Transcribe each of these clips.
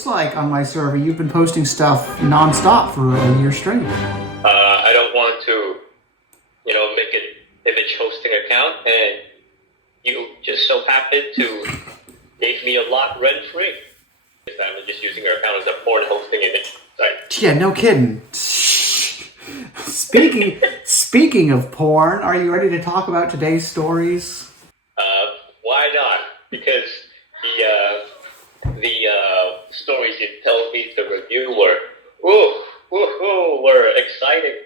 looks like on my server you've been posting stuff non-stop for a year straight. I don't want to, make an image hosting account, and you just so happen to give me a lot rent-free. I'm just using your account as a porn hosting image site. Yeah, no kidding. Speaking of porn, are you ready to talk about today's stories? Why not? Because the stories you told me to review were exciting.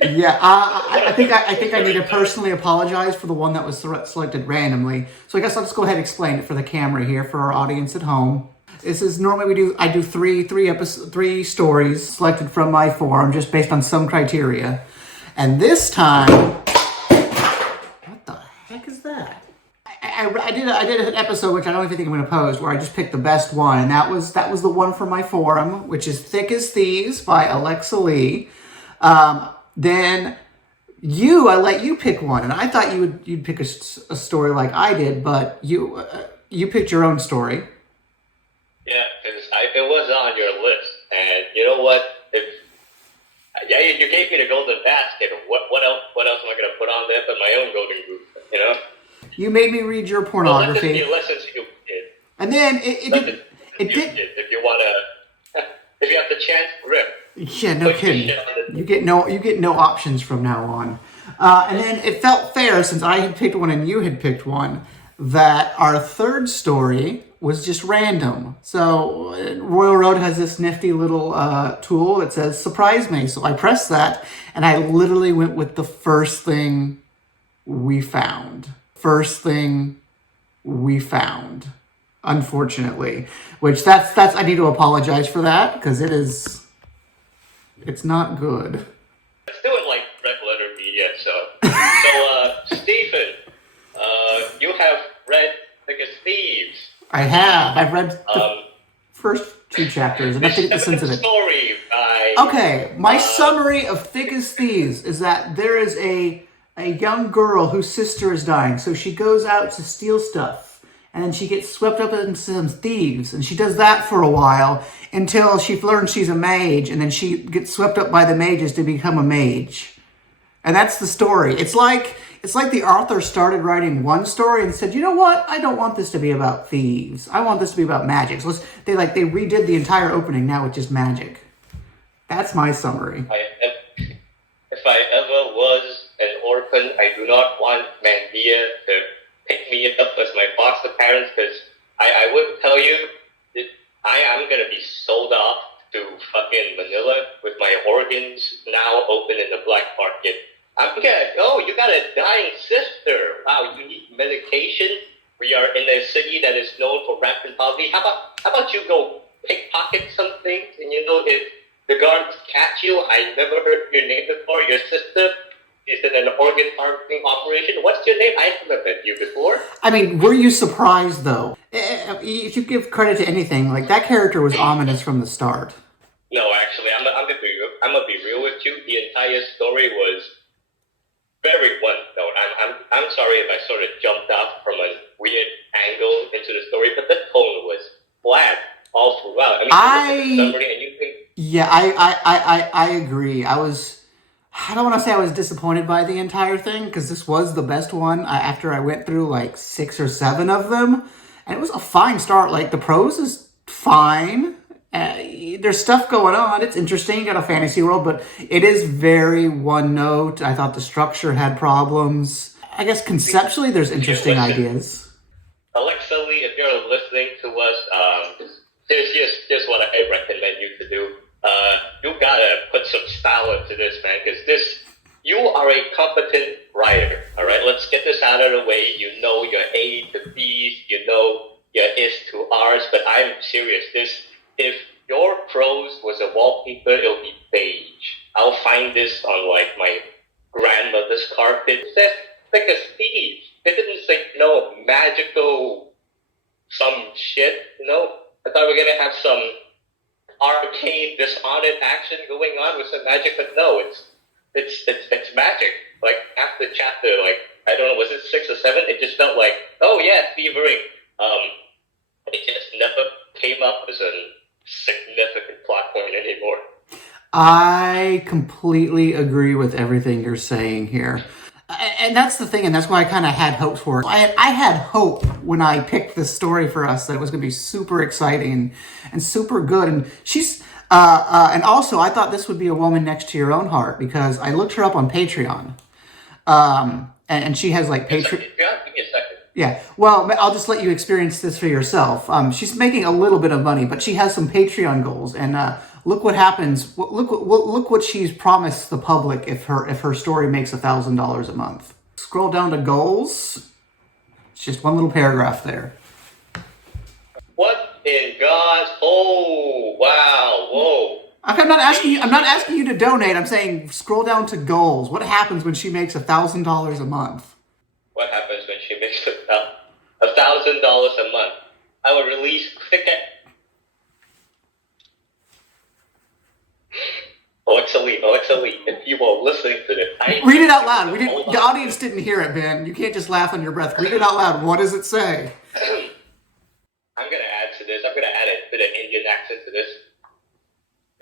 Yeah, I think I need to personally apologize for the one that was selected randomly. So I guess I'll just go ahead and explain it for the camera here for our audience at home. This is normally I do three stories selected from my forum just based on some criteria, and this time, what the heck is that? I did an episode which I don't even think I'm going to post where I just picked the best one, and that was the one from my forum, which is Thick as Thieves by Alexa Lee. Then I let you pick one, and I thought you'd pick a story like I did, but you picked your own story. Yeah, because it was on your list, and you know what? You gave me the golden basket. What else am I gonna put on there but my own golden group? You made me read your pornography. Well, listen to you, kid. And then it did. If you wanna, if you have the chance, rip. Yeah, no kidding. You get no options from now on. And then it felt fair, since I had picked one and you had picked one, that our third story was just random. So Royal Road has this nifty little tool that says surprise me. So I pressed that, and I literally went with the first thing we found. Unfortunately, which that's I need to apologize for that, because it's not good. It's doing like red letter media. So Stephen, you have read Thick as Thieves. I have. I've read the first two chapters, and I think the sense of it. Story by... Okay, my summary of Thick as Thieves is that there is a young girl whose sister is dying, so she goes out to steal stuff, and then she gets swept up into some thieves, and she does that for a while until she learns she's a mage, and then she gets swept up by the mages to become a mage. And that's the story. It's like the author started writing one story and said, you know what? I don't want this to be about thieves. I want this to be about magic. So they redid the entire opening now with just magic. That's my summary. If I ever was an orphan, I do not want Mandia to pick me up as my foster parents, because I would tell you that I am going to be sold off to fucking Manila with my organs now open in the black market. You got a dying sister. Wow, you need medication. We are in a city that is known for rampant poverty. How about you go pickpocket some things, and if the guards catch you, I never heard your name before. Your sister is in an organ harvesting operation. What's your name? I never met you before. I mean, were you surprised though? If you give credit to anything, like that character was ominous from the start. No, actually, I'm gonna be real with you. The entire story was very one note. I'm sorry if I sort of jumped off from a weird angle into the story, but the tone was flat all throughout. I agree. I don't want to say I was disappointed by the entire thing, because this was the best one after I went through like 6 or 7 of them, and it was a fine start. Like the prose is fine. There's stuff going on. It's interesting. You got a fantasy world, but it is very one note. I thought the structure had problems. I guess conceptually there's interesting ideas. Alexa Lee, if you're listening to us, here's what I recommend you to do. You gotta put some style into this, man, because you are a competent writer. All right, let's get this out of the way. You know your A to B's, you know your Is to R's, but I'm serious. If your prose was a wallpaper, it'll be beige. I'll find this on like my grandmother's carpet. It says Thick as Thieves. It didn't say magical some shit. I thought we were gonna have some arcane dishonored action going on with some magic, but no, it's magic. Like after chapter, like I don't know, was it 6 or 7? It just felt like, oh yeah, thievery. It just never came up as a I completely agree with everything you're saying here. And that's the thing, and that's why I kind of had hopes for it. I had hope when I picked this story for us that it was going to be super exciting and super good. And and also I thought this would be a woman next to your own heart because I looked her up on Patreon. And she has like Patreon. Give me a second. Yeah, well, I'll just let you experience this for yourself. She's making a little bit of money, but she has some Patreon goals, and look what happens. Look what she's promised the public if her story makes $1,000 a month. Scroll down to goals. It's just one little paragraph there. What in God's? Oh, wow, whoa. I'm not asking you. I'm not asking you to donate. I'm saying scroll down to goals. What happens when she makes $1,000 a month? What happens when she makes $1,000 a month? I will release cricket. Alexa Lee, if you are listening to this, read it out loud. The audience didn't hear it, Ben. You can't just laugh on your breath. Read it out loud. What does it say? I'm gonna add to this. I'm gonna add a bit of Indian accent to this.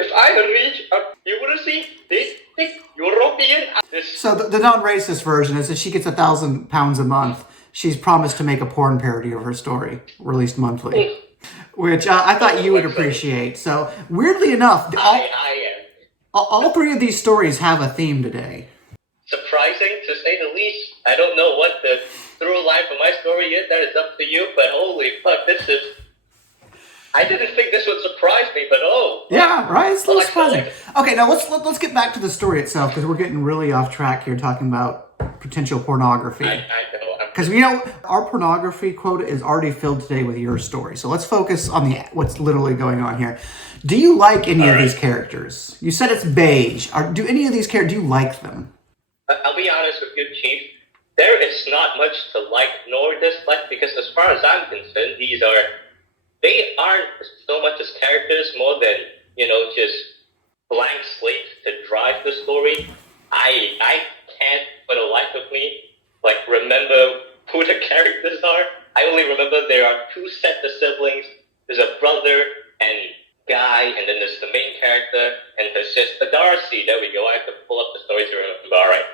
If I reach you will see this European. So the non-racist version is that she gets £1,000 a month. She's promised to make a porn parody of her story, released monthly, which I thought you would appreciate. So weirdly enough, all three of these stories have a theme today. Surprising to say the least. I don't know what the through line for my story is. That is up to you. But holy fuck, this is. I didn't think this would surprise me, but yeah, right. It's a little surprising. Okay, now let's get back to the story itself because we're getting really off track here talking about potential pornography. I know. Because our pornography quota is already filled today with your story. So let's focus on what's literally going on here. Do you like any of these characters? You said it's beige. Do any of these characters? Do you like them? I'll be honest with you, Chief. There is not much to like nor dislike because, as far as I'm concerned, they aren't so much as characters, more than just blank slates to drive the story. I can't, for the life of me, remember who the characters are. I only remember there are two sets of siblings. There's a brother and guy, and then there's the main character, and there's just a Darcy. There we go. I have to pull up the story to remember. All right.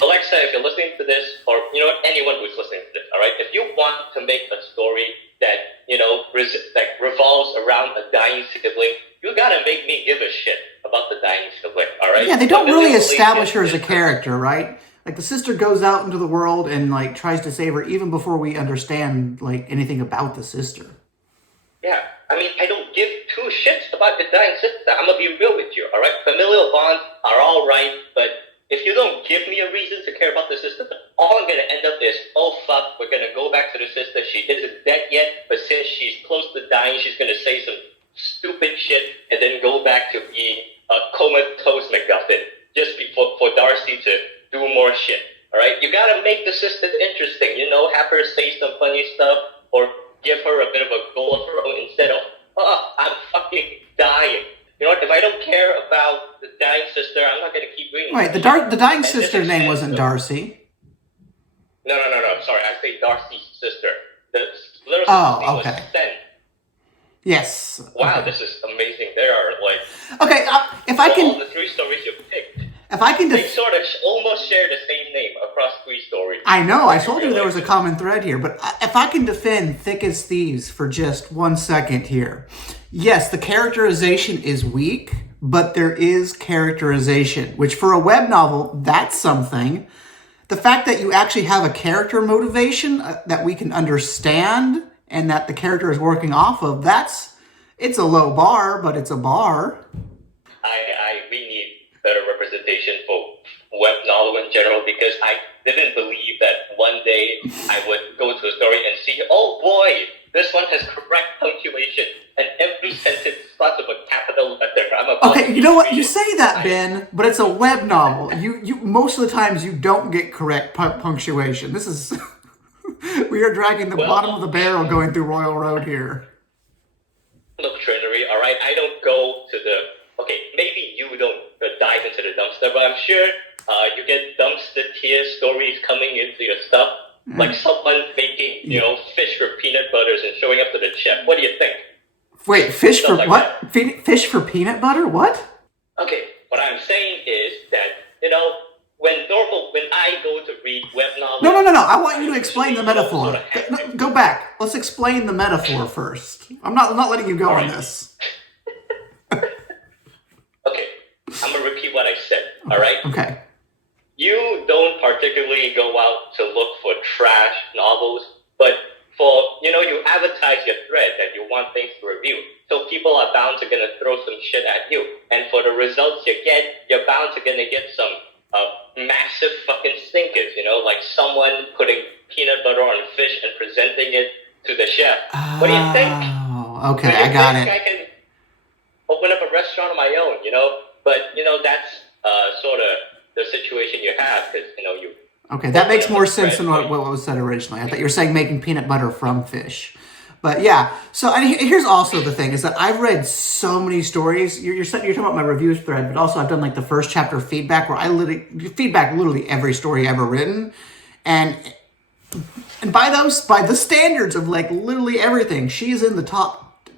Alexa, if you're listening to this, or anyone who's listening to this, all right, if you want to make a story that revolves around a dying sibling, you gotta make me give a shit about the dying sibling, all right? Yeah, they don't really establish her as a character, right? Like the sister goes out into the world and tries to save her even before we understand anything about the sister. Yeah, I mean, I don't give two shits about the dying sister. I'm gonna be real with you, all right? Familial bonds are all right, but if you don't give me a reason to care about the sister, all I'm gonna end up is, oh fuck, we're gonna go back to the sister. She isn't dead yet, but since she's close to dying, she's gonna say some stupid shit and then go back to being a comatose MacGuffin just for Darcy to do more shit. All right, you gotta make the sister interesting. Have her say some funny stuff or give her a bit of a goal of her own instead of, I'm fucking dying. If I don't care about the dying sister, I'm not going to keep reading. Right, the dying sister's name wasn't Darcy. No. Sorry, I say Darcy's sister. The little sister was Sen. Yes. Wow, okay. This is amazing. There are Okay, if I can. All the three stories you picked. If I can. They sort of almost share the same name across three stories. I know. I told you there was a common thread here, but if I can defend Thick as Thieves for just 1 second here. Yes, the characterization is weak, but there is characterization, which for a web novel, that's something. The fact that you actually have a character motivation that we can understand and that the character is working off of, it's a low bar, but it's a bar. We need better representation for web novel in general because I didn't believe that one day I would go to a story and see, oh boy, this one has correct punctuation and every sentence starts with a capital letter. Okay, you know what? You say that, Ben, but it's a web novel. You most of the times you don't get correct punctuation. This is we are dragging the bottom of the barrel going through Royal Road here. Look, Trinity, all right, I don't go to maybe you don't dive into the dumpster, but I'm sure you get dumpster tier stories coming into your stuff. Like someone making, fish for peanut butters and showing up to the chef. What do you think? Wait, fish for what? Fish for peanut butter? What? No. I want you to explain the metaphor. Sort of hectic. Go back. Let's explain the metaphor first. I'm not letting you go on this. Okay, I'm gonna repeat what I said. All right. Okay. You don't particularly go out to look for trash novels, but you advertise your thread that you want things to review. So people are bound to gonna throw some shit at you. And for the results you get, you're bound to gonna get some massive fucking stinkers, like someone putting peanut butter on fish and presenting it to the chef. What do you think? Oh, okay, I got it. I can open up a restaurant of my own, But, that's sort of the situation you have because, you... Okay, that makes more sense than what was said originally. I thought you were saying making peanut butter from fish. But yeah, so here's also the thing, is that I've read so many stories. You're talking about my reviews thread, but also I've done like the first chapter feedback where I literally every story ever written. And by the standards of like literally everything, she's in the top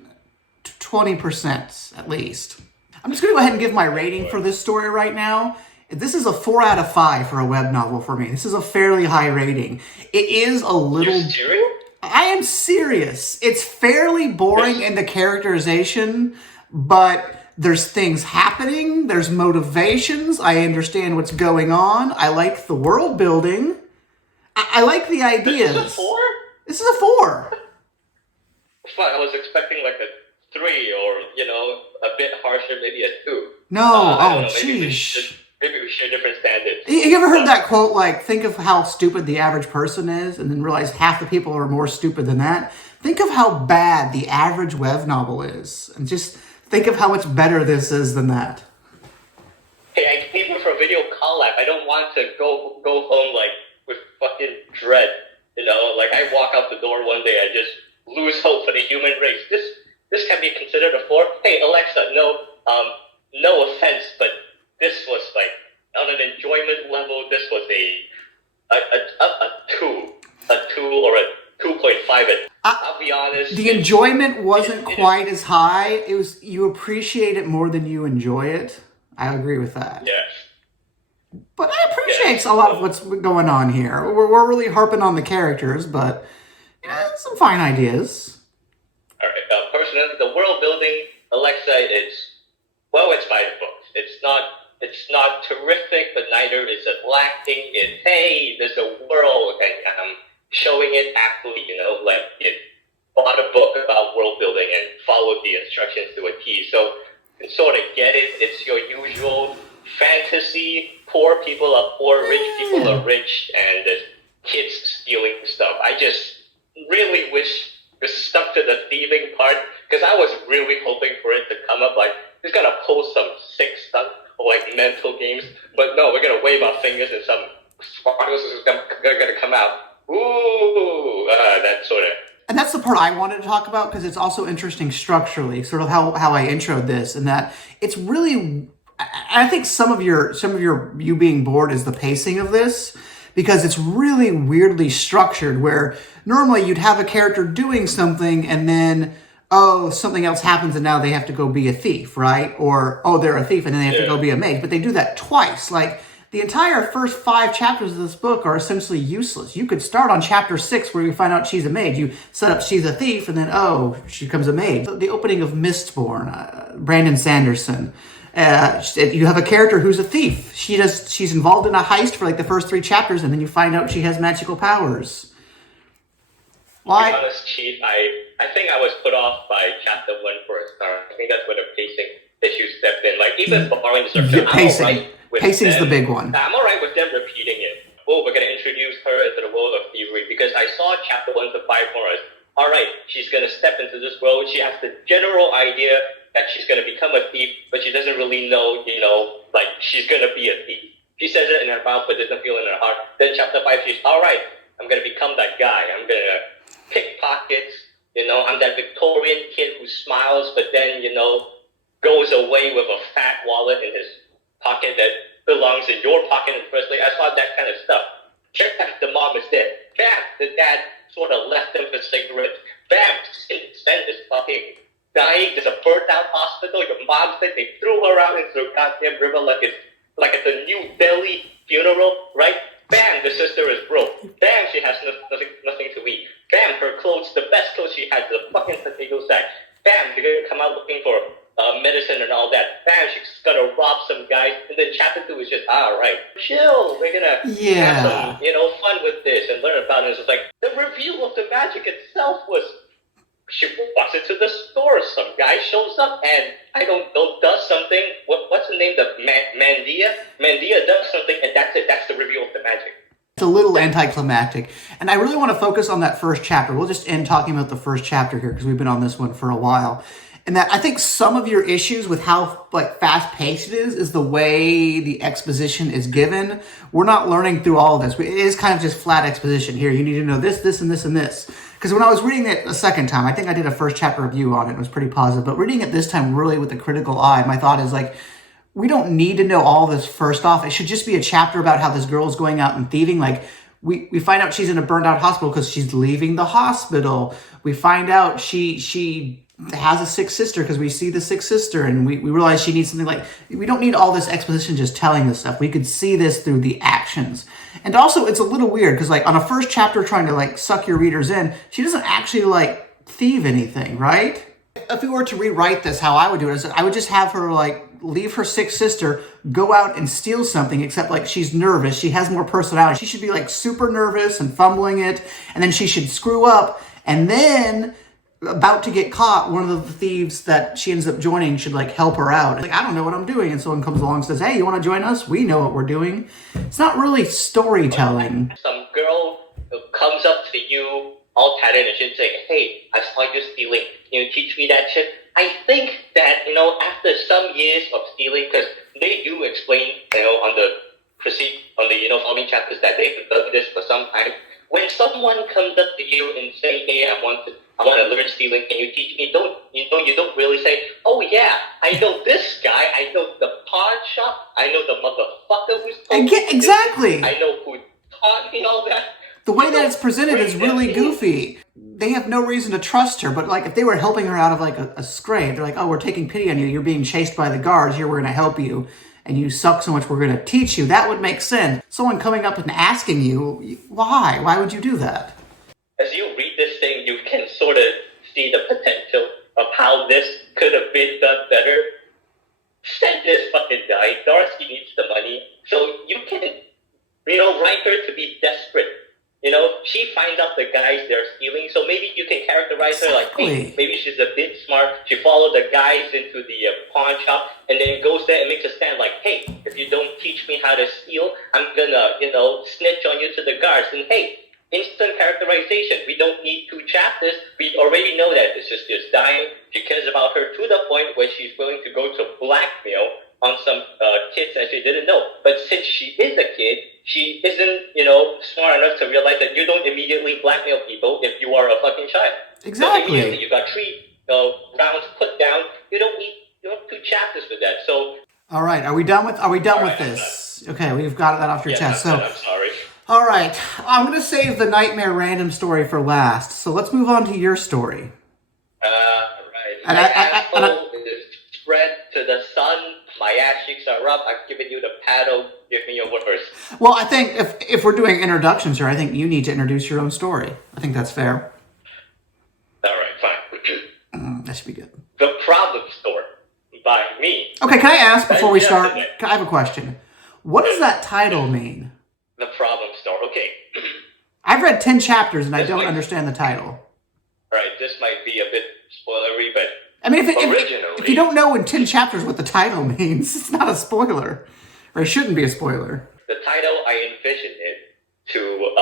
20% at least. I'm just going to go ahead and give my rating for this story right now. This is a 4 out of 5 for a web novel for me. This is a fairly high rating. It is a little... You're serious? I am serious. It's fairly boring in the characterization, but there's things happening. There's motivations. I understand what's going on. I like the world building. I like the ideas. This is a 4? This is a 4. Fuck, I was expecting like a 3 or, a bit harsher, maybe a 2. No, jeez. Maybe we share different standards. You ever heard that quote, like, think of how stupid the average person is, and then realize half the people are more stupid than that? Think of how bad the average web novel is, and just think of how much better this is than that. Hey, I came here for a video collab. I don't want to go home, like, with fucking dread, Like, I walk out the door one day, I just lose hope for the human race. This can be considered a 4? Hey, Alexa, no offense, but this was like, on an enjoyment level, this was a 2 or a 2.5. I'll be honest. The enjoyment wasn't quite as high. It was, you appreciate it more than you enjoy it. I agree with that. Yes. But I appreciate a lot of what's going on here. We're really harping on the characters, but some fine ideas. All right. Personally, the world building, Alexa, it's by the books. It's not terrific, but neither is it lacking. It's, hey, there's a world, and I'm showing it aptly, like it bought a book about world building and followed the instructions to a T. So you can sort of get it. It's your usual fantasy. Poor people are poor, rich people are rich, and there's kids stealing stuff. I just really wish we stuck to the thieving part, because I was really hoping for it to come up like, he's gonna post some sick stuff, or like mental games, but no, we're gonna wave our fingers and some sparkles is gonna come out. Ooh, that sort of... And that's the part I wanted to talk about, because it's also interesting structurally, sort of how I introed this, and that it's really... I think some of your you being bored is the pacing of this, because it's really weirdly structured, where normally you'd have a character doing something and then, something else happens and now they have to go be a thief, right? Or, they're a thief and then they have to go be a mage. But they do that twice. Like, the entire first 5 chapters of this book are essentially useless. You could start on chapter 6 where you find out she's a mage. You set up she's a thief and then, she becomes a mage. The opening of Mistborn, Brandon Sanderson. You have a character who's a thief. She's involved in a heist for like the first 3 chapters, and then you find out she has magical powers. Why? To be honest, Chief, I think I was put off by chapter 1 for a start. I think that's where the pacing issues stepped in. Like, even borrowing the structure, Pacing's the big one. I'm alright with them repeating it. We're going to introduce her into the world of thievery, because I saw chapter 1 to 5 more as, alright, she's going to step into this world. She has the general idea that she's going to become a thief, but she doesn't really know, like, she's going to be a thief. She says it in her mouth, but doesn't feel it in her heart. Then chapter 5, she's, alright, I'm going to become that guy. I'm going to pickpockets, I'm that Victorian kid who smiles, but then, goes away with a fat wallet in his pocket that belongs in your pocket in the first place. I saw that kind of stuff. Check that, the mom is dead. Bam, the dad sort of left him for cigarettes. Bam, Vincent is fucking dying. There's a burnt out hospital. Your mom's dead. They threw her out into the goddamn river like it's a New Delhi funeral, right? Bam, the sister is broke. Bam, she has nothing to eat. Bam, her clothes, the best clothes she has, the fucking potato sack. Bam, they're gonna come out looking for medicine and all that. Bam, she's gonna rob some guys. And then chapter 2 is just, right, chill. We're gonna have some, fun with this and learn about it. It's like the reveal of the magic itself was. She walks into the store. Some guy shows up and I don't know does something. What's the name? The Mandia. Mandia does something, and that's it. That's the reveal of the magic. It's a little anticlimactic, and I really want to focus on that first chapter. We'll just end talking about the first chapter here because we've been on this one for a while. And that I think some of your issues with how fast paced it is the way the exposition is given. We're not learning through all of this. It is kind of just flat exposition. Here, you need to know this, this, and this, and this. Because when I was reading it a second time, I think I did a first chapter review on it. It was pretty positive. But reading it this time really with a critical eye, my thought is we don't need to know all this first off. It should just be a chapter about how this girl is going out and thieving. We find out she's in a burned out hospital because she's leaving the hospital. We find out she has a sick sister because we see the sick sister and we realize she needs something we don't need all this exposition just telling this stuff. We could see this through the actions. And also it's a little weird because on a first chapter trying to suck your readers in, she doesn't actually thieve anything, right? If we were to rewrite this, how I would do it is I would just have her leave her sick sister, go out and steal something, except she's nervous. She has more personality. She should be super nervous and fumbling it, and then she should screw up, and then about to get caught, one of the thieves that she ends up joining should help her out. I don't know what I'm doing, and someone comes along and says, hey, you want to join us? We know what we're doing. It's not really storytelling. Some girl comes up to you all tattered and she'd say, hey, I saw you stealing. Can you teach me that shit? I think that, after some years of stealing, because they do explain, on the following chapters that they've done this for some time. When someone comes up to you and say, hey, I want to learn stealing, can you teach me? You don't really say, oh yeah, I know this guy, I know the pawn shop, I know the motherfucker who's exactly. I know who taught me all that. The way that it's presented is really goofy. They have no reason to trust her, but if they were helping her out of a scrape, they're oh, we're taking pity on you, you're being chased by the guards, here we're going to help you, and you suck so much we're going to teach you. That would make sense. Someone coming up and asking you, why? Why would you do that? As you read this thing, you can sort of see the potential of how this could have been done better. Send this fucking guy. Darcy needs the money. So you can, write her to be desperate. She finds out the guys they're stealing, so maybe you can characterize her hey, maybe she's a bit smart. She followed the guys into the pawn shop and then goes there and makes a stand hey, if you don't teach me how to steal, I'm gonna, snitch on you to the guards. And hey, instant characterization. We don't need 2 chapters. We already know that this is just dying. She cares about her to the point where she's willing to go to blackmail on some kids that she didn't know. But since she is a kid, she isn't, smart enough to realize that you don't immediately blackmail people if you are a fucking child. Exactly. So immediately you got 3 rounds put down. You don't need 2 chapters for that. So. All right. Are we done with this? Okay, we've got that off your chest. I'm sorry. All right. I'm going to save the nightmare random story for last. So let's move on to your story. Right. And my asshole is spread to the sun. My ass cheeks are up. I've given you the paddle. Give me your words. Well, I think if we're doing introductions here, I think you need to introduce your own story. I think that's fair. All right, fine. That should be good. The Problem Store by me. Okay, can I ask before we start? I have a question. What does that title mean? The Problem Store. Okay. I've read 10 chapters and I don't understand the title. All right, this might be a bit spoilery, but I mean, if you don't know in 10 chapters what the title means, it's not a spoiler. Or it shouldn't be a spoiler. The title, I envisioned it to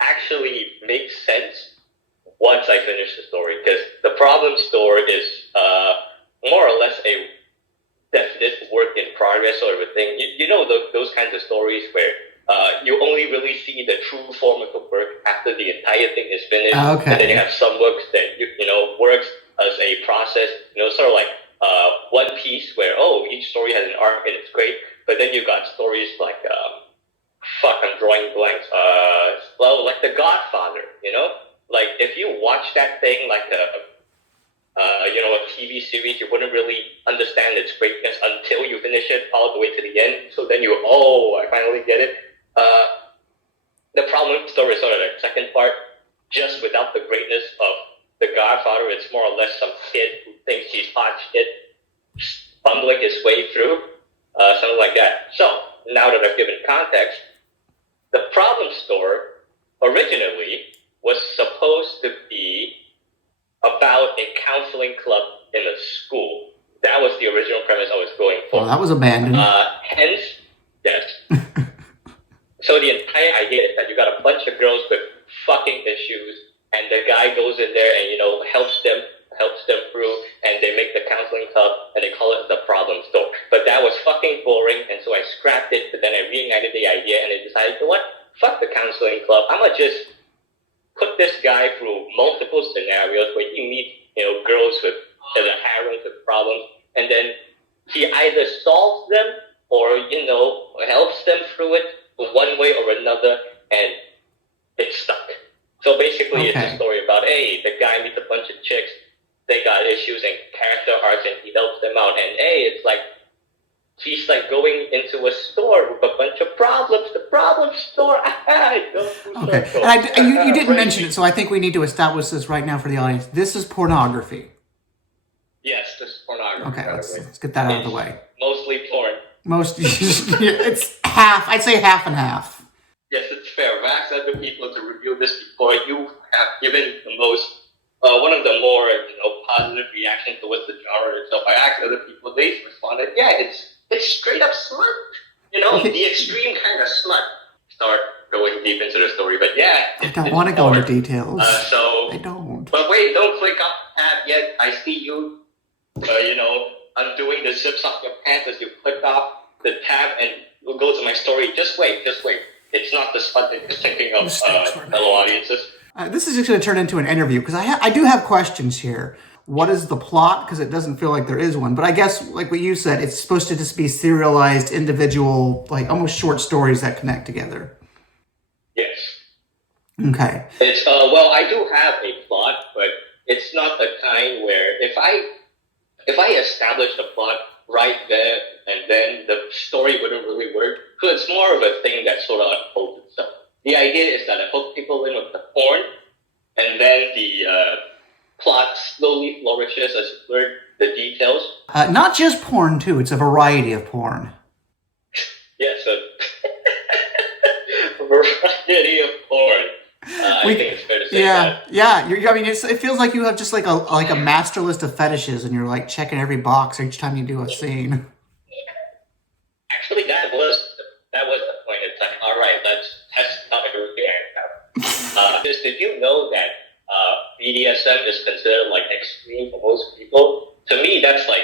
actually make sense once I finish the story. Because the Problem Store is more or less a definite work in progress sort of a thing. You know those kinds of stories where you only really see the true form of the work after the entire thing is finished. Okay. And then you have some works that, works as a process, sort of like One Piece where, each story has an arc and it's great. But then you got stories like, I'm drawing blanks. Like The Godfather, Like, if you watch that thing like a TV series, you wouldn't really understand its greatness until you finish it all the way to the end. So then I finally get it. now that I've given context, the problem store originally was supposed to be about a counseling club in a school. That was the original premise I was going for. Well, that was abandoned. Hence, yes. So the entire idea is that you got a bunch of girls with fucking issues, and the guy goes in there and helps them through, and they make the counseling club, and they call it the problem store. But that was fucking boring, and so I scrapped it. But then I reignited the idea, and I decided, you know what? Fuck the counseling club. I'm gonna just put this guy through multiple scenarios where he meets girls with having with problems, and then he either solves them or helps them through it one way or another, and it's stuck. So basically, It's a story about the guy meets a bunch of chicks, they got issues and character arcs, and he helps them out, and it's like he's like going into a store with a bunch of problems. The problem store. Okay, and you didn't mention it, so I think we need to establish this right now for the audience. This is pornography. Yes, this is pornography. Okay, let's get that out of the way. Mostly porn. It's half. I'd say half and half. Yes, it's fair. I've asked other people to review this before. You have given the most, one of the more positive reactions towards the genre itself. I asked other people, they responded, yeah, it's straight up smut. The extreme kind of smut. Start going deep into the story, but yeah. I don't want to go into details. I don't. But wait, don't click off the tab yet. I see you, undoing the zips off your pants as you click off the tab and we'll go to my story. Just wait. It's not the smut that you're thinking of, fellow audiences. This is just going to turn into an interview because I do have questions here. What is the plot? Because it doesn't feel like there is one. But I guess, like what you said, it's supposed to just be serialized, individual, like almost short stories that connect together. Yes. Okay. It's well, I do have a plot, but it's not the kind where if I establish the plot right there and then the story wouldn't really work, because it's more of a thing that sort of unfolds itself. The idea is that I hook people in with the porn, and then the plot slowly flourishes as you learn the details. Not just porn, too. It's a variety of porn. Yes, a variety of porn. I think it's fair to say that. Yeah. I mean, it feels like you have just like a master list of fetishes, and you're like checking every box each time you do a scene. Actually, that was the point. It's like, all right, let's test out everything I have. Did you know that BDSM is considered like extreme for most people? To me, that's like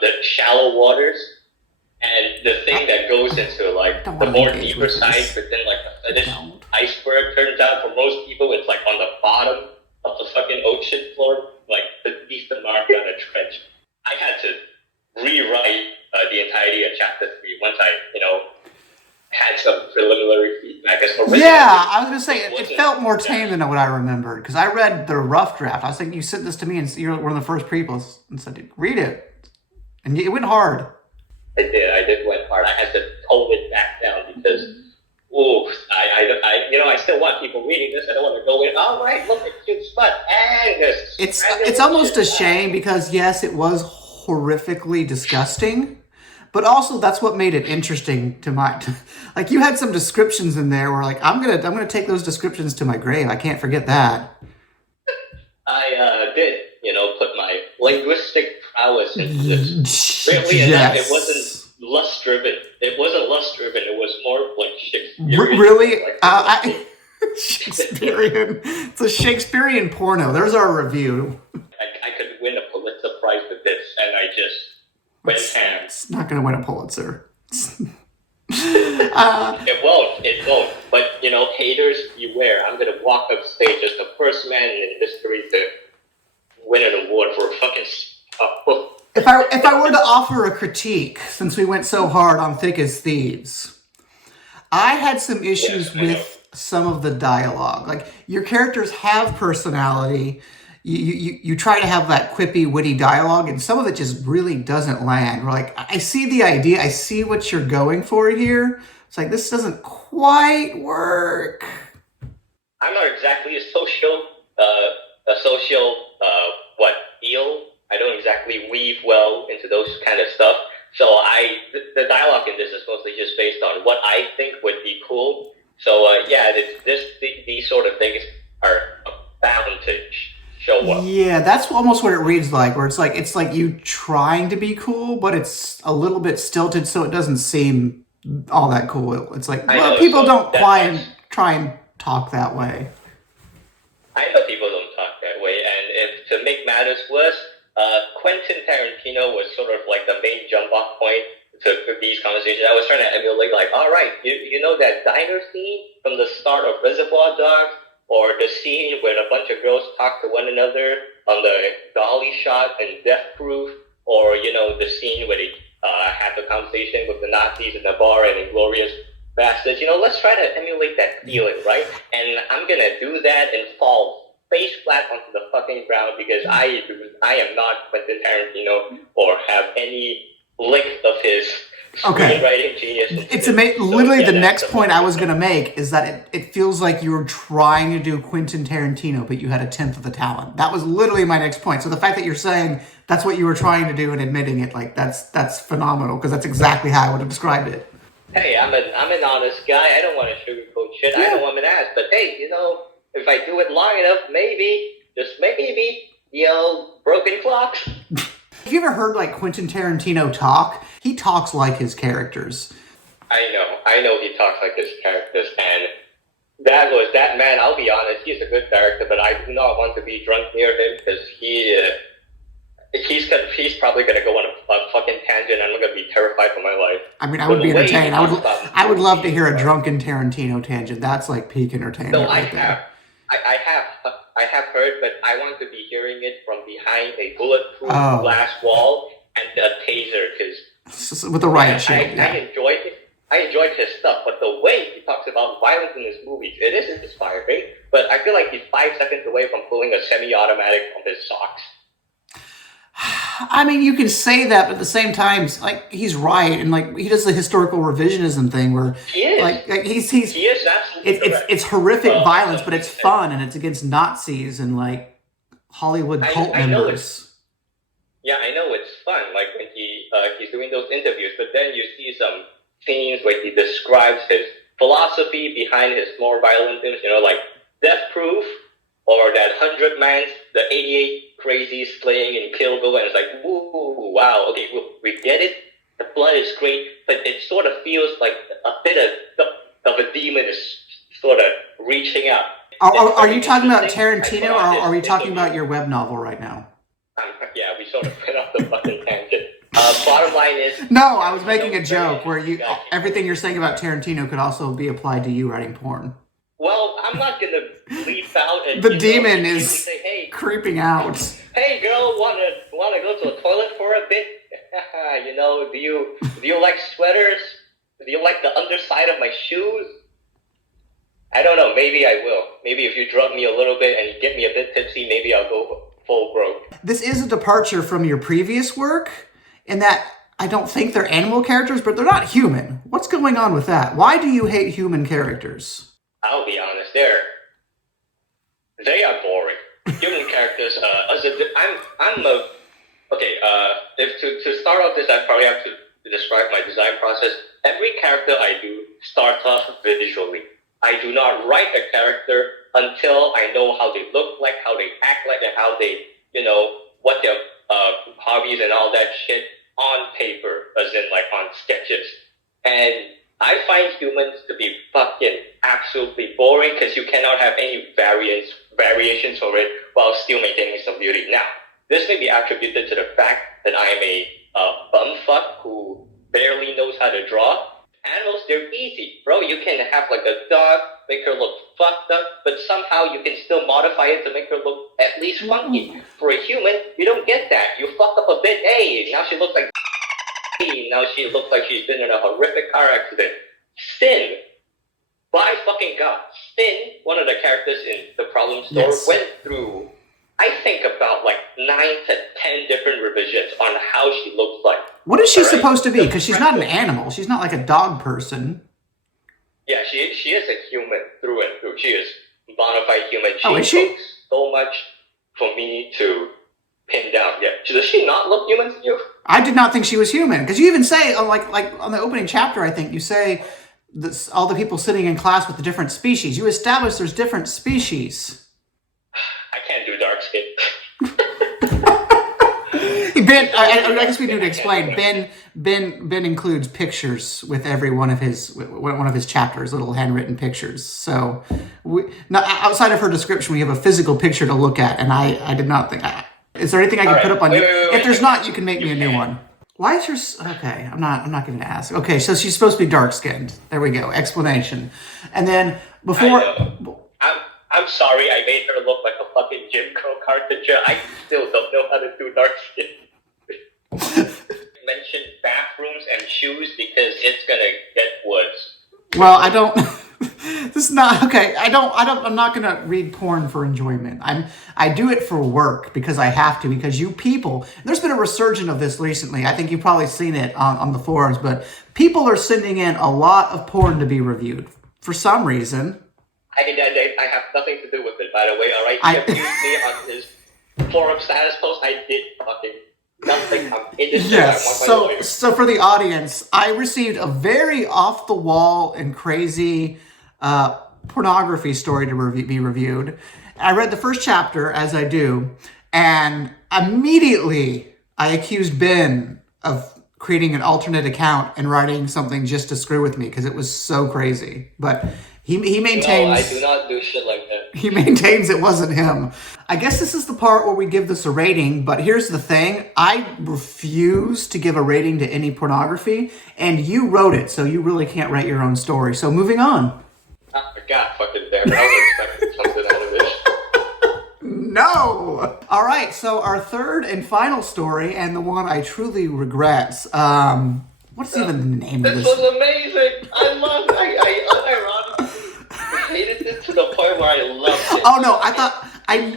the shallow waters, and the thing that goes into like the more deeper side within like the fetish iceberg. Turns out for most people, it's like on the bottom of the fucking ocean floor, like beneath the mark on a trench. I had to rewrite the entirety of chapter 3 once I, had some preliminary feedback. Yeah, I was gonna say it felt more tame than what I remembered because I read the rough draft. I was thinking you sent this to me and you're one of the first people and said, "Read it," and it went hard. I did went hard. I had to tone it back down because, I still want people reading this. I don't want to go in. All right, look at cute smut and this. It's almost a shame because yes, it was horrifically disgusting. But also, that's what made it interesting to like you had some descriptions in there where like I'm gonna take those descriptions to my grave. I can't forget that. I did, put my linguistic prowess into this. Weirdly enough, it wasn't lust driven. It wasn't lust driven. It was more like Shakespearean. Really? Shakespearean. It's a Shakespearean porno. There's our review. I could win a Pulitzer Prize with this, and I just. It's not going to win a Pulitzer. It won't. But, haters beware. I'm going to walk up stage as the first man in history to win an award for a fucking book. If I were to offer a critique, since we went so hard on Thick as Thieves, I had some issues with some of the dialogue. Like, your characters have personality. You try to have that quippy, witty dialogue, and some of it just really doesn't land. We're like, I see the idea, I see what you're going for here. It's like, this doesn't quite work. I'm not exactly a social eel. I don't exactly weave well into those kind of stuff. So the dialogue in this is mostly just based on what I think would be cool. So yeah, these sort of things are bound to show up. Yeah, that's almost what it reads like, where it's like you trying to be cool, but it's a little bit stilted, so it doesn't seem all that cool. It's like, I well, know, people so don't that's quite try and talk that way. I know people don't talk that way, and if to make matters worse, Quentin Tarantino was sort of like the main jump-off point to these conversations. I was trying to emulate, like, all right, you know that diner scene from the start of Reservoir Dogs, or the scene when a bunch of girls talk to one another on the dolly shot in Death Proof, or you know the scene where they have the conversation with the Nazis in the bar and Inglorious Bastards. You know, let's try to emulate that feeling, right? And I'm gonna do that and fall face flat onto the fucking ground because I am not Quentin Tarantino or have any lick of his screenwriting genius. It's literally the next point I was going to make is that it feels like you were trying to do Quentin Tarantino, but you had a tenth of the talent. That was literally my next point. So the fact that you're saying that's what you were trying to do and admitting it, like that's phenomenal, because that's exactly how I would have described it. Hey, I'm an honest guy. I don't want to sugarcoat shit. Yeah. I know I'm an ass, but hey, you know, if I do it long enough, maybe, just maybe, the old broken clocks. Have you ever heard like Quentin Tarantino talk? He talks like his characters. I know he talks like his characters, and that man, I'll be honest, he's a good character, but I do not want to be drunk near him because he's probably going to go on a fucking tangent, and I'm going to be terrified for my life. I mean, I would be entertained. I would love to hear a drunken Tarantino tangent. That's like peak entertainment. No, I have heard, but I want to be hearing it from behind a bulletproof glass wall and a taser, because with the riot shield. I enjoyed his stuff, but the way he talks about violence in his movies, it is inspiring. But I feel like he's 5 seconds away from pulling a semi-automatic on his socks. I mean, you can say that, but at the same time, like, he's right, and like he does the historical revisionism thing where he is. Like he is absolutely correct. It's horrific violence, but it's fun, and it's against Nazis and like Hollywood cult members. I know it's fun, like when he's doing those interviews, but then you see some scenes where he describes his philosophy behind his more violent things, you know, like Death Proof, or that 100 Mans, the 88 crazies slaying in Kill Bill, and it's like, woo, wow, okay, we get it, the blood is great, but it sort of feels like a bit of a demon is sort of reaching out. Are you talking about Tarantino, or are we talking about your web novel right now? Yeah, we sort of went off the fucking tangent. Bottom line is... No, I was making a joke where everything you're saying about Tarantino could also be applied to you writing porn. Well, I'm not going to leap out and... The demon is say, hey, creeping out. Hey, girl, wanna go to the toilet for a bit? You know, do you like sweaters? Do you like the underside of my shoes? I don't know, maybe I will. Maybe if you drug me a little bit and you get me a bit tipsy, maybe I'll go full broke. This is a departure from your previous work in that I don't think they're animal characters, but they're not human. What's going on with that? Why do you hate human characters? I'll be honest, they are boring. Human characters, if to start off this, I probably have to describe my design process. Every character I do starts off visually. I do not write a character until I know how they look like, how they act like, and how they, you know, what their hobbies and all that shit on paper, as in like on sketches. And I find humans to be fucking absolutely boring because you cannot have any variations for it while still maintaining some beauty. Now, this may be attributed to the fact that I am a bumfuck who barely knows how to draw. Animals, they're easy, bro. You can have like a dog, make her look fucked up, but somehow you can still modify it to make her look at least funky. For a human, you don't get that. You fuck up a bit, hey, now she looks like now she looks like she's been in a horrific car accident. Sin. By fucking God. Sin, one of the characters in the Problem Store, went through, I think, about like 9 to 10 different revisions on how she looks like. What is she supposed to be? Because she's not an animal. She's not like a dog person. Yeah, she is a human through and through. She is a bona fide human. Is she? Took so much for me to pinned down. Yeah. Does she not look human to you? I did not think she was human, because you even say, like on the opening chapter, I think you say this, all the people sitting in class with the different species. You establish there's different species. I can't do dark skin. Ben, I guess we need to explain. Ben includes pictures with every one of his chapters, little handwritten pictures. So, outside of her description, we have a physical picture to look at, and I did not think. Is there anything I can put up on you? If there's not, you can make me a new one. Why is your okay? I'm not going to ask. Okay, so she's supposed to be dark skinned. There we go. Explanation. And then before. I'm sorry, I made her look like a fucking Jim Crow caricature. I still don't know how to do dark skin. Mention bathrooms and shoes because it's gonna get worse. Well, I don't. This is not okay. I'm not gonna read porn for enjoyment. I do it for work because I have to. Because you people, there's been a resurgence of this recently. I think you've probably seen it on the forums, but people are sending in a lot of porn to be reviewed for some reason. I have nothing to do with it, by the way. All right, he accused me on his forum status post. I did fucking nothing. I'm innocent. Yes. So for the audience, I received a very off the wall and crazy pornography story to be reviewed. I read the first chapter, as I do, and immediately I accused Ben of creating an alternate account and writing something just to screw with me because it was so crazy. But he maintains... No, I do not do shit like that. He maintains it wasn't him. I guess this is the part where we give this a rating, but here's the thing. I refuse to give a rating to any pornography, and you wrote it, so you really can't write your own story. So moving on. God fucking damn it. I was expecting something out of this. No! All right, so our third and final story, and the one I truly regret. What's even the name of this? This was amazing. I loved it. I hated it to the point where I loved it. Oh no,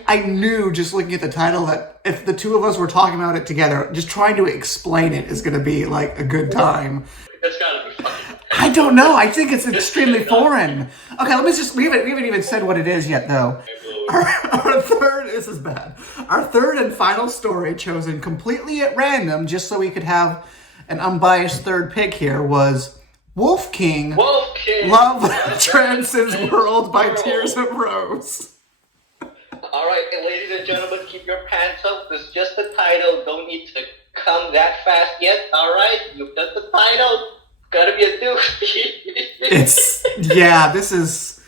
I knew just looking at the title that if the two of us were talking about it together, just trying to explain it is going to be like a good time. It's gotta be fucking... I don't know. I think it's extremely foreign. Okay, let me just... We haven't even said what it is yet, though. Our third... This is bad. Our third and final story, chosen completely at random, just so we could have an unbiased third pick here, was Wolf King. Love Transcends World by Tears of Rose. Alright, ladies and gentlemen, keep your pants up. This is just the title. Don't need to come that fast yet. Alright, you've got the title. Gotta be a dude. This is...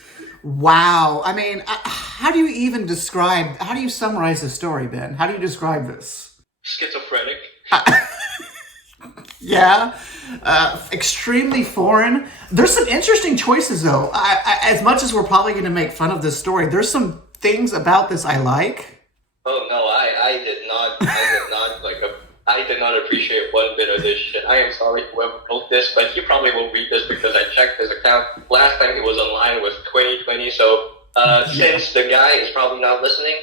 Wow. I mean, how do you summarize the story, Ben? How do you describe this? Schizophrenic. Yeah. Extremely foreign. There's some interesting choices, though. As much as we're probably going to make fun of this story, there's some things about this I like. Oh, no, I did not appreciate one bit of this shit. I am sorry whoever wrote this, but he probably won't read this because I checked his account. Last time he was online was 2020, so since the guy is probably not listening...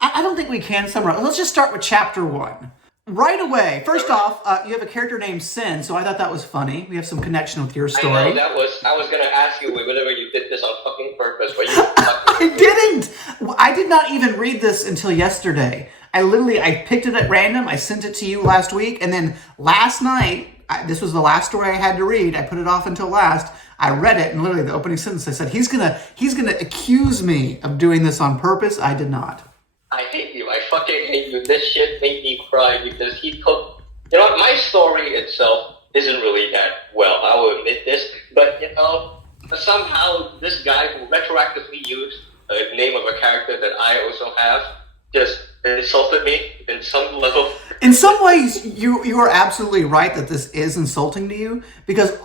I don't think we can summarize. Let's just start with chapter 1. Right away. First off, you have a character named Sin, so I thought that was funny. We have some connection with your story. I know, I was going to ask you whether you did this on fucking purpose, but you... I didn't! I did not even read this until yesterday. I picked it at random, I sent it to you last week, and then last night, this was the last story I had to read, I put it off until last, I read it, and literally the opening sentence, I said, he's gonna accuse me of doing this on purpose. I did not. I hate you. I fucking hate you. This shit made me cry because he took... You know what? My story itself isn't really that well. I will admit this. But, somehow this guy who retroactively used the name of a character that I also have just insulted me in some level. In some ways, you are absolutely right that this is insulting to you because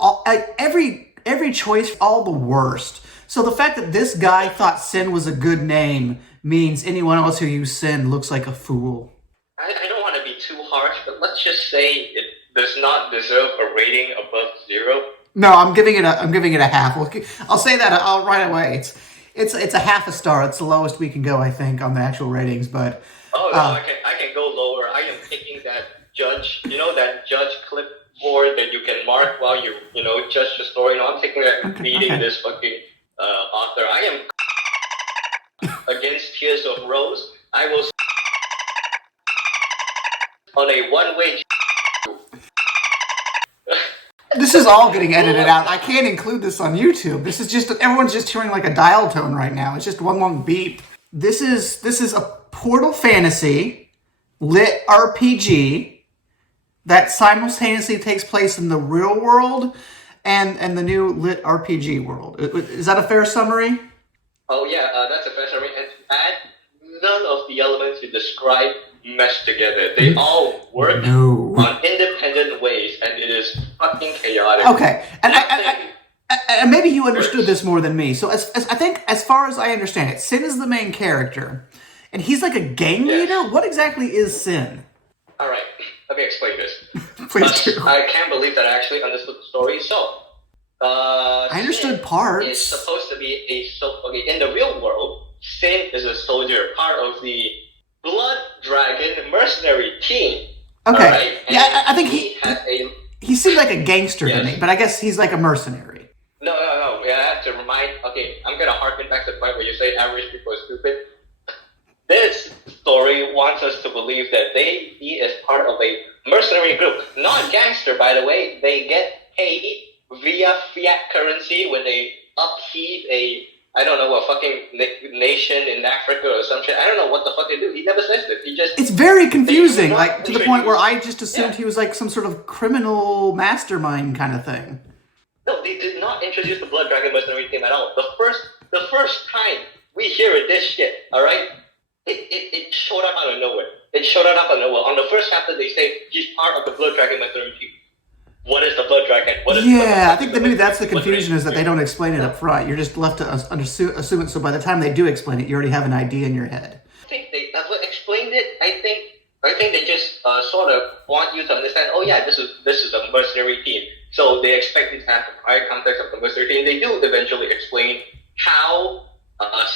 every choice, all the worst. So the fact that this guy thought Sin was a good name means anyone else who used Sin looks like a fool. I don't want to be too harsh, but let's just say it does not deserve a rating above 0. No, I'm giving it a half. I'll say that right away. It's a half a star. It's the lowest we can go, I think, on the actual ratings. But I can go lower. I am taking that judge, that judge clipboard that you can mark while you judge the story. No, I'm taking that and reading this fucking author. I am against Tears of Rose. I will on a one-way. This is all getting edited out. I can't include this on YouTube. This is just, everyone's just hearing like a dial tone right now. It's just one long beep. This is a Portal Fantasy lit RPG that simultaneously takes place in the real world and the new lit RPG world. Is that a fair summary? Oh yeah, that's a fair summary. And none of the elements you described mesh together. They all work on independent ways, and it is fucking chaotic. Okay, and maybe you understood this more than me. So as I think, as far as I understand it, Sin is the main character, and he's like a gang leader. What exactly is Sin? All right, let me explain this. Please do. I can't believe that I actually understood the story. So, I understood parts. It's supposed to be in the real world, Sin is a soldier, part of the Blood Dragon mercenary team. Okay. Right? Yeah, I think he seemed like a gangster to me, but I guess he's like a mercenary. No. Yeah, I have to remind. Okay, I'm gonna harken back to the point where you say average people are stupid. This story wants us to believe that he is part of a mercenary group, not gangster, by the way. They get paid via fiat currency when they upheave I don't know, a fucking nation in Africa or some shit. I don't know what the fuck they do. He never says this. It's very confusing, like, to the point where I just assumed he was like some sort of criminal mastermind kind of thing. No, they did not introduce the Blood Dragon mercenary team at all. The first time we hear this shit, alright? It showed up out of nowhere. On the first chapter, they say he's part of the Blood Dragon mercenary team. What is the Blood Dragon? I think that maybe that's the confusion, is that they don't explain it up front. You're just left to assume it. So by the time they do explain it, you already have an idea in your head. I think they explained it. I think they just sort of want you to understand. Oh yeah, this is a mercenary team. So they expect you to have the prior context of the mercenary team. They do eventually explain how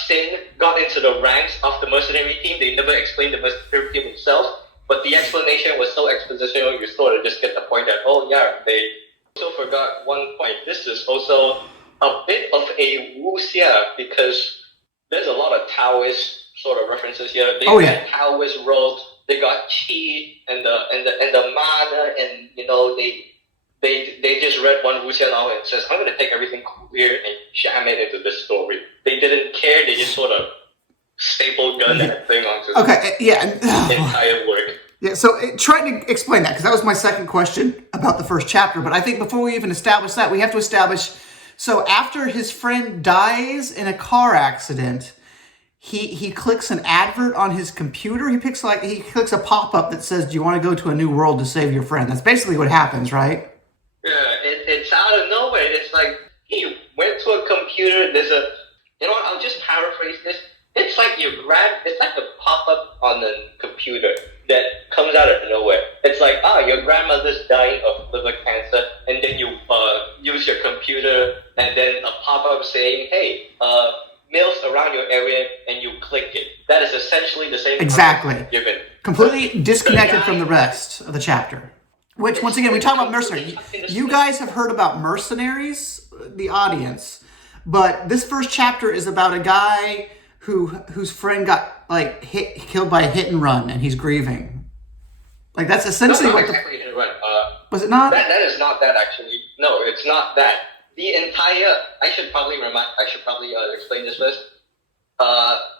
Sin got into the ranks of the mercenary team. They never explained the mercenary team itself. But the explanation was so expositional, you sort of just get the point that, oh yeah, they also forgot one point. This is also a bit of a wuxia, because there's a lot of Taoist sort of references here. They got Taoist roles, they got qi and the mana, and you know they just read one wuxia novel and says, I'm gonna take everything clear and jam it into this story. They didn't care, they just sort of staple gun that thing onto the entire work. Yeah, so try to explain that, because that was my second question about the first chapter. But I think before we even establish that, we have to establish, so after his friend dies in a car accident, he clicks an advert on his computer. He clicks a pop-up that says, do you want to go to a new world to save your friend? That's basically what happens, right? Yeah, it's out of nowhere. It's like he went to a computer, there's a, you know what, I'll just paraphrase this. It's like it's like a pop-up on the computer that comes out of nowhere. It's like, your grandmother's dying of liver cancer, and then you use your computer, and then a pop-up saying, hey, mills around your area, and you click it. That is essentially the same. Exactly. Given. Completely disconnected from the rest of the chapter. Which, once again, we talk about mercenaries. You guys have heard about mercenaries, the audience, but this first chapter is about a guy whose friend got killed by a hit and run, and he's grieving. Like, that's essentially what exactly hit and run. Was it not? That is not that, actually. No, it's not that. The entire, I should probably explain this first.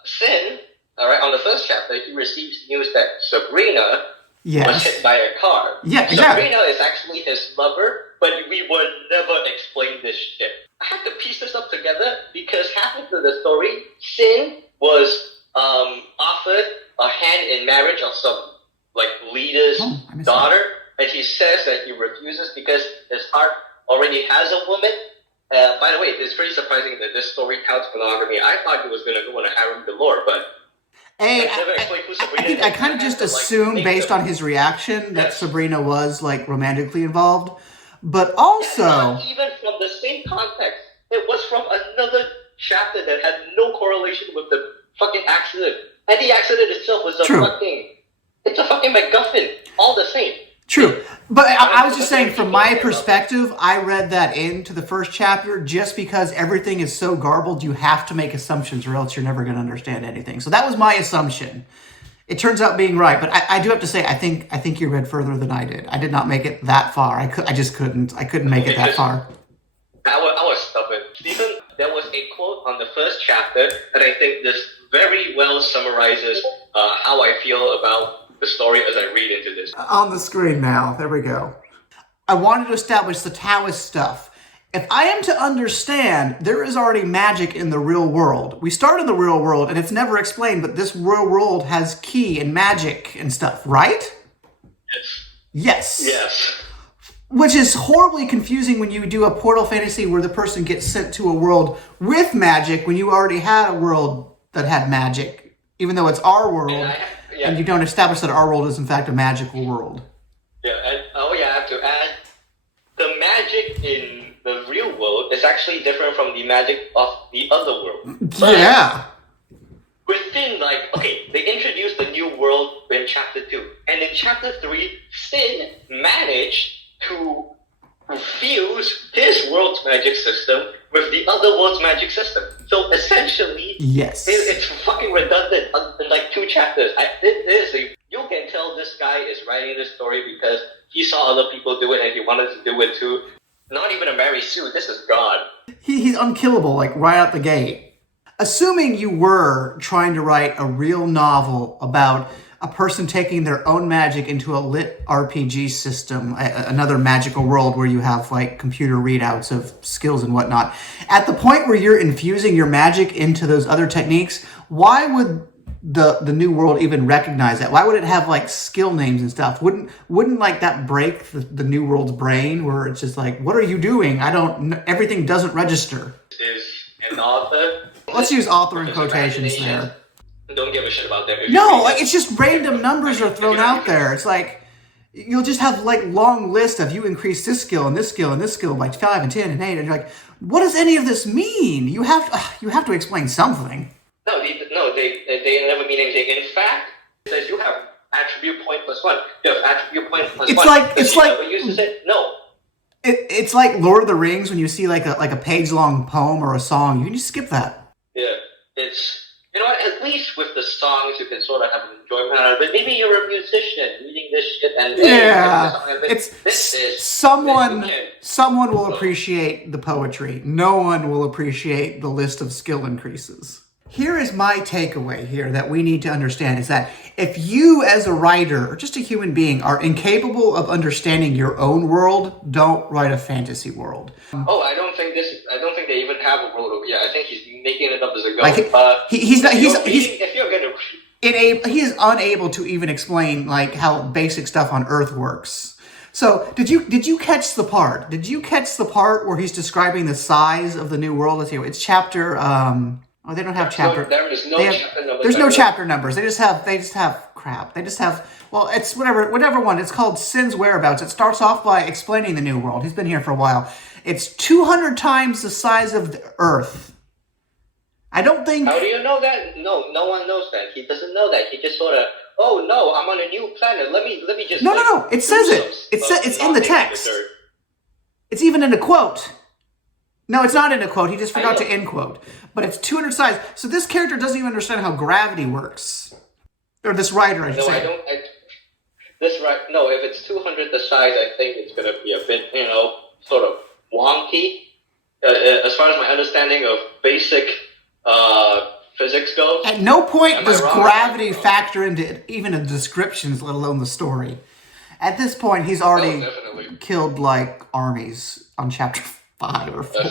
Sin, all right, on the first chapter, he receives news that Sabrina was hit by a car. Yeah, exactly. Sabrina is actually his lover, but we would never explain this shit. I had to piece this up together because halfway through the story, Sin was offered a hand in marriage of some leader's daughter, and he says that he refuses because his heart already has a woman. By the way, it's pretty surprising that this story counts monogamy. I thought he was going to go on a harem galore, but I kind of just assumed, based on his reaction, that Sabrina was romantically involved. But also, not even from the same context. It was from another chapter that had no correlation with the fucking accident. And the accident itself was it's a fucking MacGuffin. All the same. True. But I was just saying, from my perspective, I read that into the first chapter just because everything is so garbled, you have to make assumptions or else you're never going to understand anything. So that was my assumption, It turns out being right, but I do have to say, I think you read further than I did. I did not make it that far. I just couldn't. I couldn't make it that far. I was stubborn. Stephen, there was a quote on the first chapter that I think this very well summarizes how I feel about the story as I read into this. On the screen now. There we go. I wanted to establish the Taoist stuff. If I am to understand, there is already magic in the real world. We start in the real world, and it's never explained, but this real world has key and magic and stuff, right? Yes. Yes. Yes. Which is horribly confusing when you do a portal fantasy where the person gets sent to a world with magic when you already had a world that had magic, even though it's our world, and you don't establish that our world is in fact a magical world. Yeah, and I have to add, the magic in the real world is actually different from the magic of the other world. Yeah. Within, they introduced the new world in chapter 2. And in chapter 3, Sin managed to fuse his world's magic system with the other world's magic system. So essentially, yes, it's fucking redundant in 2 chapters. You can tell this guy is writing this story because he saw other people do it and he wanted to do it too. Not even a Mary Sue, this is God. He's unkillable, right out the gate. Assuming you were trying to write a real novel about a person taking their own magic into a lit RPG system, another magical world where you have computer readouts of skills and whatnot, at the point where you're infusing your magic into those other techniques, why would the new world even recognize that? Why would it have skill names and stuff? Wouldn't that break the new world's brain where it's just what are you doing? Everything doesn't register. Is an author. Let's use author in quotations there. Don't give a shit about that. No, it's just random numbers are thrown out there. It's you'll just have long list of you increase this skill and this skill and this skill by 5 and 10 and 8, and you're what does any of this mean? You have to explain something. No, they never mean anything. In fact, it says you have attribute point plus 1. You have attribute point plus 1. It's like never uses it. No. It's like Lord of the Rings when you see a page-long poem or a song. You can just skip that. Yeah, it's... You know what, at least with the songs you can sort of have an enjoyment out of it. Maybe you're a musician reading this shit and... Someone will appreciate the poetry. No one will appreciate the list of skill increases. Here is my takeaway here that we need to understand is that if you as a writer or just a human being are incapable of understanding your own world, don't write a fantasy world. Oh, I don't think they even have a world. Yeah, I think he's making it up as a go. He is unable to even explain how basic stuff on Earth works. So did you catch the part? Did you catch the part where he's describing the size of the new world? Let's see. It's chapter Oh, they don't have chapter. There is no chapter numbers. There's no chapter numbers. They just have crap. They just have it's whatever one. It's called Sin's Whereabouts. It starts off by explaining the new world. He's been here for a while. It's 200 times the size of the Earth. I don't think. How do you know that? No one knows that. He doesn't know that. He just sort of, oh no, I'm on a new planet. Let me just. No. It says it. It's in the text. It's even in a quote. No, it's not in a quote. He just forgot to end quote. But it's 200 size. So this character doesn't even understand how gravity works. Or this writer, I should say. No, if it's 200 the size, I think it's going to be a bit, sort of wonky. As far as my understanding of basic physics goes. At no point does gravity factor into even the descriptions, let alone the story. At this point, he's already killed armies on chapter 5 or 4.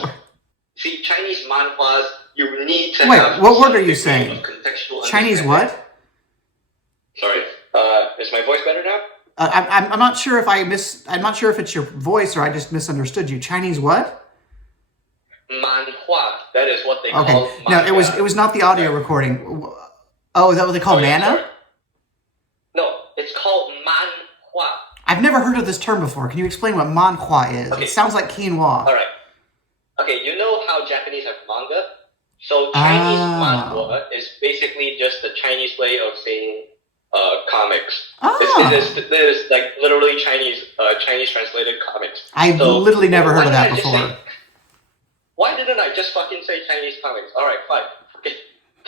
See, Chinese manhwas, you need to Wait, have... what word are you saying? Chinese what? Sorry. Is my voice better now? I'm not sure if I'm not sure if it's your voice or I just misunderstood you. Chinese what? Manhua. That is what they call manhua. No, it was not the audio recording. Oh, is that what they call mana? Sorry. No, it's called manhua. I've never heard of this term before. Can you explain what manhua is? Okay. It sounds like quinoa. All right. Okay, you know how Japanese have manga? So Chinese manhwa is basically just the Chinese way of saying comics. It is literally Chinese translated comics. I've literally never heard of that before. Why didn't I just fucking say Chinese comics? Alright, fine. Okay.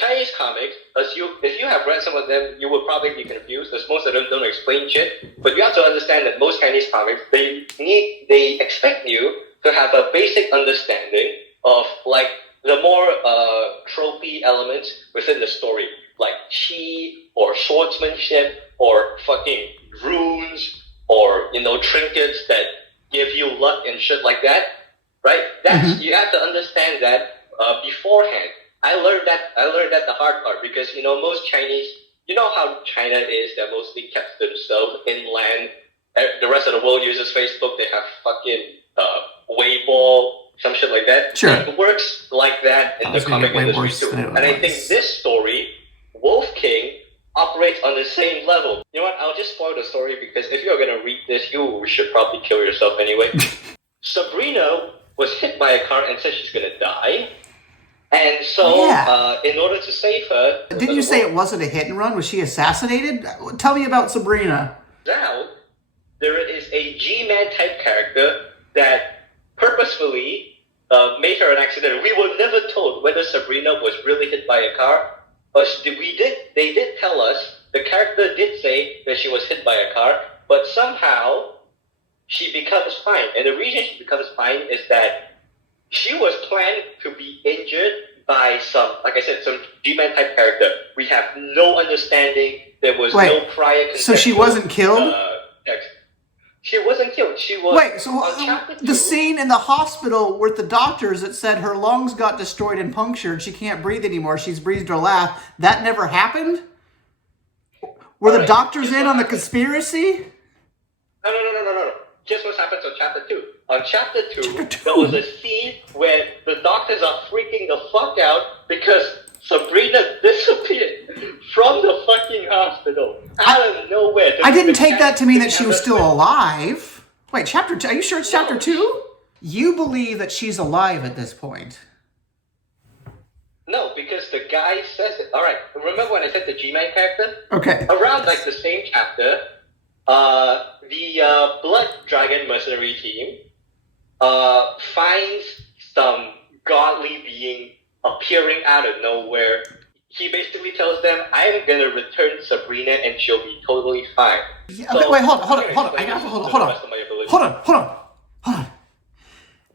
Chinese comics, if you have read some of them, you will probably be confused, because most of them don't explain shit. But you have to understand that most Chinese comics, they expect you to have a basic understanding of like the more tropey elements within the story, like qi or swordsmanship or fucking runes or trinkets that give you luck and shit like that, right? You have to understand that beforehand. I learned that the hard part, because most Chinese, how China is, that mostly kept themselves inland. The rest of the world uses Facebook. They have fucking Weibo, some shit like that. Sure. It works like that in the comic industry too. And I think this story, Wolf King, operates on the same level. You know what? I'll just spoil the story, because if you're gonna read this, you should probably kill yourself anyway. Sabrina was hit by a car and said she's gonna die. And so, in order to save her... Didn't you say it wasn't a hit and run? Was she assassinated? Tell me about Sabrina. Now, there is a G-Man type character that purposefully made her an accident. We were never told whether Sabrina was really hit by a car, but they did tell us, the character did say that she was hit by a car, but somehow she becomes fine. And the reason she becomes fine is that she was planned to be injured by some G-Man type character. We have no understanding. There was no prior contextual... So she wasn't killed? She wasn't killed. She was... Wait, so the scene in the hospital with the doctors that said her lungs got destroyed and punctured, she can't breathe anymore, she's breathed her last, that never happened? Were the doctors in on the conspiracy? No. Just what happens on chapter 2. On chapter 2, there was a scene where the doctors are freaking the fuck out because Sabrina disappeared from the fucking hospital out of nowhere. I didn't take that to mean that she was still alive. Wait, chapter 2? Are you sure it's chapter 2? You believe that she's alive at this point? No, because the guy says it. All right, remember when I said the G-Man character? Okay. Around like the same chapter, the Blood Dragon mercenary team finds some godly being appearing out of nowhere. He basically tells them, I'm going to return Sabrina and she'll be totally fine. Yeah, so, wait, hold on.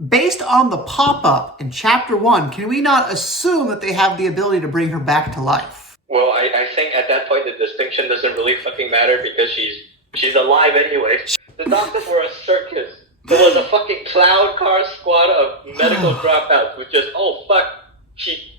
Based on the pop-up in chapter 1, can we not assume that they have the ability to bring her back to life? Well, I think at that point the distinction doesn't really fucking matter, because she's alive anyway. The doctors were a circus. There was a fucking clown car squad of medical dropouts, which is, oh fuck, she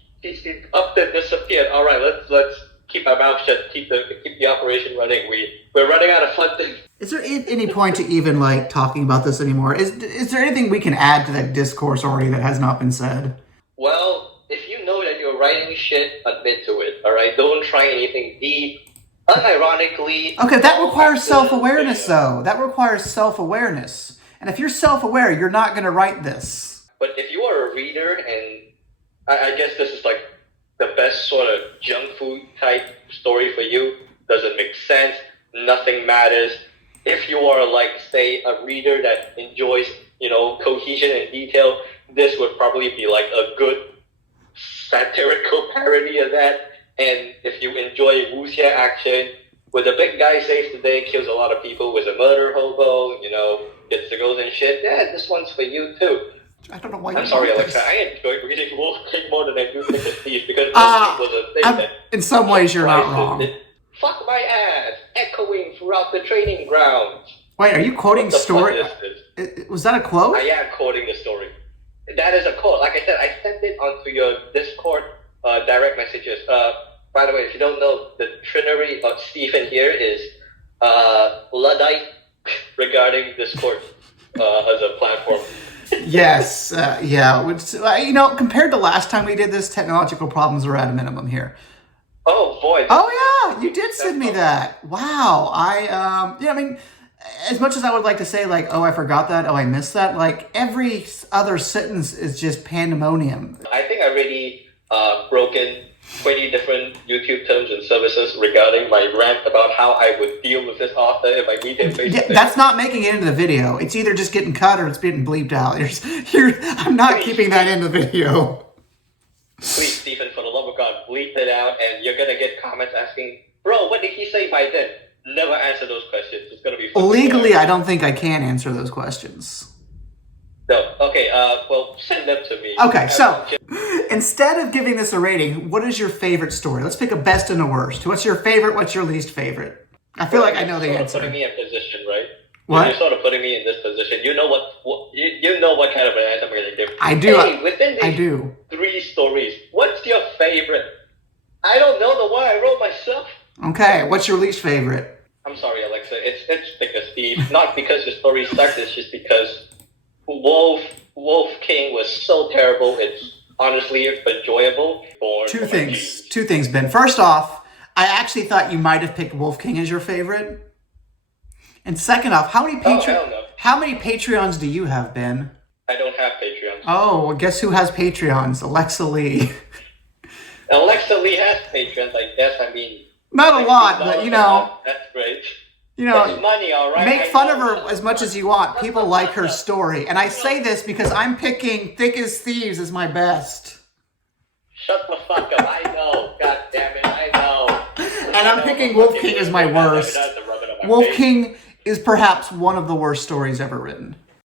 up and disappeared. All right, let's keep our mouth shut, keep the operation running. We're running out of funding. Is there any point to even like talking about this anymore? Is there anything we can add to that discourse already that has not been said? Well, if you know that you're writing shit, admit to it. All right, don't try anything deep. Unironically. Okay, that requires self-awareness, though. That requires self-awareness. And if you're self-aware, you're not going to write this. But if you are a reader, and I guess this is like the best sort of junk food type story for you, doesn't make sense, nothing matters. If you are like, say, a reader that enjoys, cohesion and detail, this would probably be like a good satirical parody of that. And if you enjoy wuxia action, where the big guy saves the day, kills a lot of people, was a murder hobo, gets the girls and shit, yeah, this one's for you too. I don't know why. I'm sorry, Alexa. I enjoy reading Wolf King more than I do Thick as Thieves, because Wolf King was a thing that... In some ways, you're not wrong. Fuck my ass, echoing throughout the training grounds. Wait, are you quoting story? Was that a quote? I am quoting the story. That is a quote. Like I said, I sent it onto your Discord direct messages. By the way, if you don't know, the trinity of Stephen here is Luddite regarding Discord as a platform. Yes, yeah. Compared to last time we did this, technological problems are at a minimum here. Oh boy! Oh yeah, you did send me that. Wow, as much as I would like to say like, oh, I forgot that, oh, I missed that. Like every other sentence is just pandemonium. I think I already broken 20 different YouTube terms and services regarding my rant about how I would deal with this author if I meet him face to face. That's not making it into the video. It's either just getting cut or it's getting bleeped out. I'm not keeping that in the video. Please, Stephen, for the love of God, bleep it out, and you're gonna get comments asking, "Bro, what did he say by then?" Never answer those questions. It's gonna be Legally, I don't think I can answer those questions. No. Okay. Well, send them to me. Okay, so instead of giving this a rating, what is your favorite story? Let's pick a best and a worst. What's your favorite? What's your least favorite? I feel like I know the answer. Putting me in position, right? What? You're sort of putting me in this position. You know you know what kind of an answer I'm going to give. I do. Hey, within these I do. 3 stories, what's your favorite? I don't know the one I wrote myself. Okay, what's your least favorite? I'm sorry, Alexa. It's because Steve. Not because the story sucked. It's just because Wolf King was so terrible. It's honestly enjoyable. Two things, Ben. First off, I actually thought you might have picked Wolf King as your favorite. And second off, how many Patreons do you have, Ben? I don't have Patreons. Oh, well, guess who has Patreons? Alexa Lee. Alexa Lee has Patreons, I guess. I mean, not a lot, but you know. That's great. You know, that's money, all right. Make fun of her as much as you want. People like her story. And I say this because I'm picking Thick as Thieves as my best. Shut the fuck up. I know. God damn it. I know. And I'm picking Wolf King as my worst. Wolf King is perhaps one of the worst stories ever written.